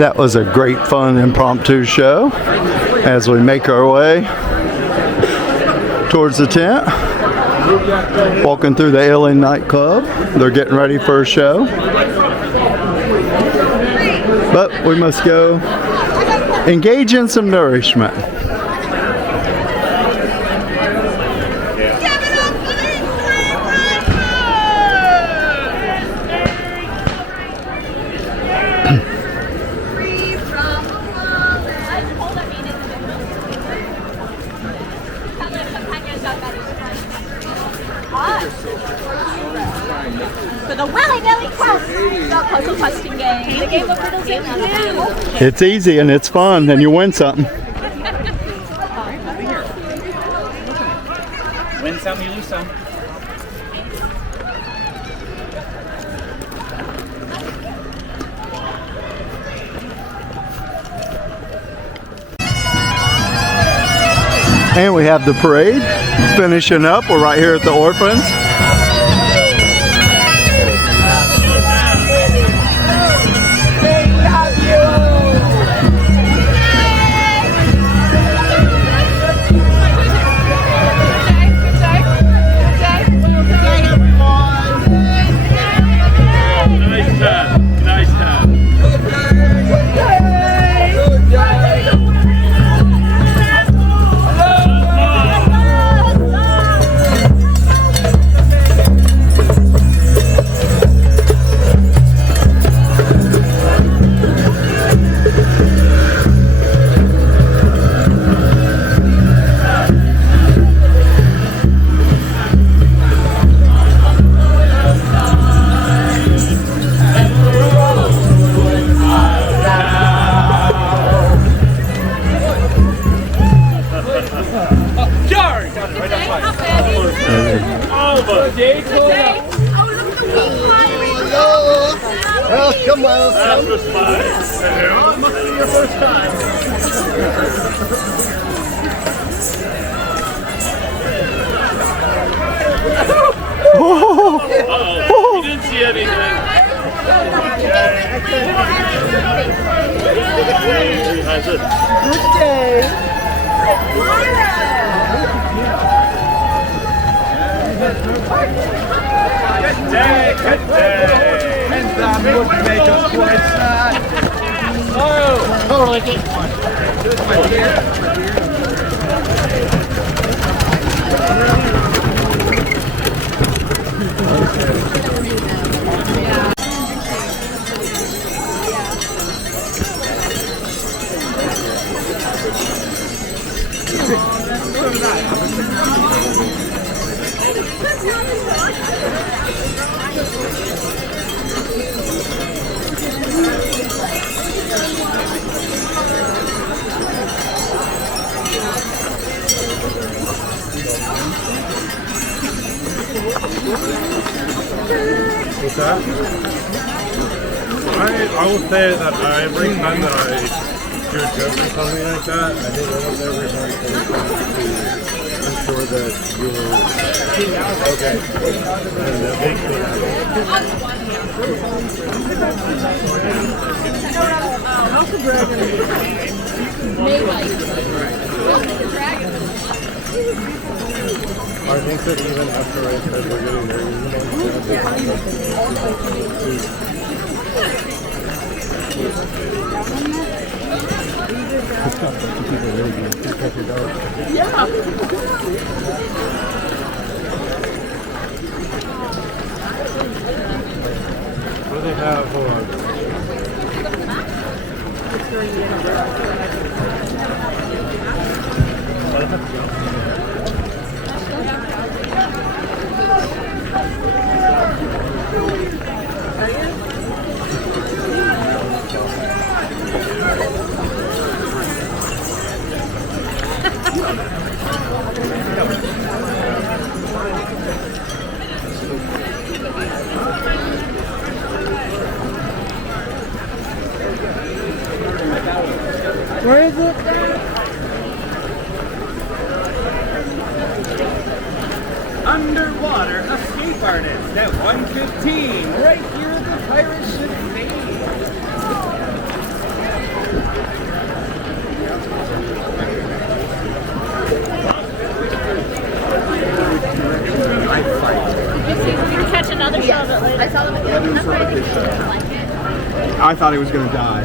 That was a great, fun, impromptu show as we make our way towards the tent. Walking through the Alien nightclub. They're getting ready for a show. But we must go engage in some nourishment. For the willy-nilly puzzle question game. The game of riddles and clues. It's easy and it's fun and you win something. Win some, you lose some. And we have the parade finishing up. We're right here at the Orphans. Well, come on. That was fun. It must be your first time. Uh-oh. You didn't see anything. He has it. Good day. Good day, good day. And that would make us quite sad. Oh, Totally get one. My dear. What's that? I will say that every time that I do a joke or something like that, I think almost every time I'm sure that you will. Okay. And that makes me I think that even after I said we're getting What do they have? Hold on. Where is it? Underwater escape artist at 1:15, right here at the pirate ship base. I thought he was gonna die.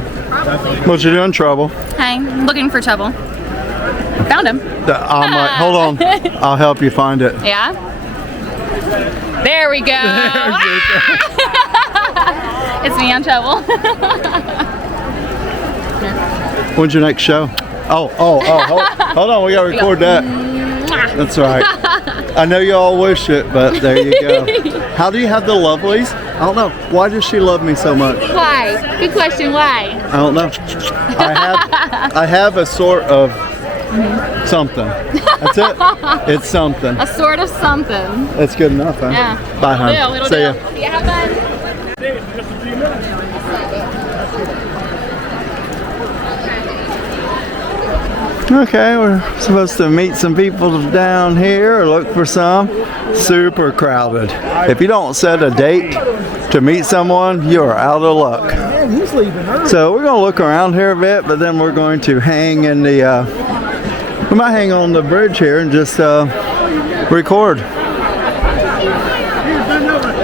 What you doing, Trouble? Hi, looking for trouble. Found him. I'm like, hold on. I'll help you find it. Yeah? There we go. It's me on trouble. When's your next show? Oh, hold on, we gotta record that. That's right. I know you all wish it, but there you go. How do you have the lovelies? I don't know. Why does she love me so much? Why? Good question, why? I don't know. I have a sort of something. That's it. It's something. A sort of something. That's good enough, huh? Yeah. Bye, hon. Little See ya. deal. See ya, have fun. Okay, we're supposed to meet some people down here or look for some. Super crowded. If you don't set a date to meet someone, you are out of luck. Man, he's leaving early. So we're going to look around here a bit, but then we're going to hang in the, we might hang on the bridge here and just record.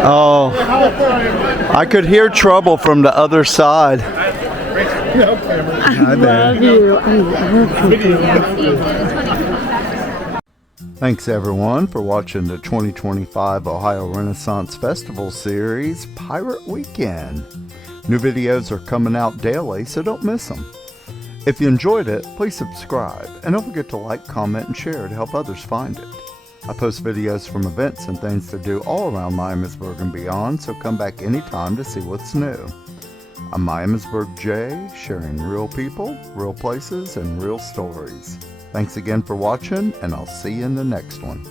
Oh, I could hear trouble from the other side. Hi there. Thanks everyone for watching the 2025 Ohio Renaissance Festival series, Pirate Weekend. New videos are coming out daily, so don't miss them. If you enjoyed it, please subscribe, and don't forget to like, comment, and share to help others find it. I post videos from events and things to do all around Miamisburg and beyond, so come back anytime to see what's new. I'm Miamisburg Jay, sharing real people, real places, and real stories. Thanks again for watching, and I'll see you in the next one.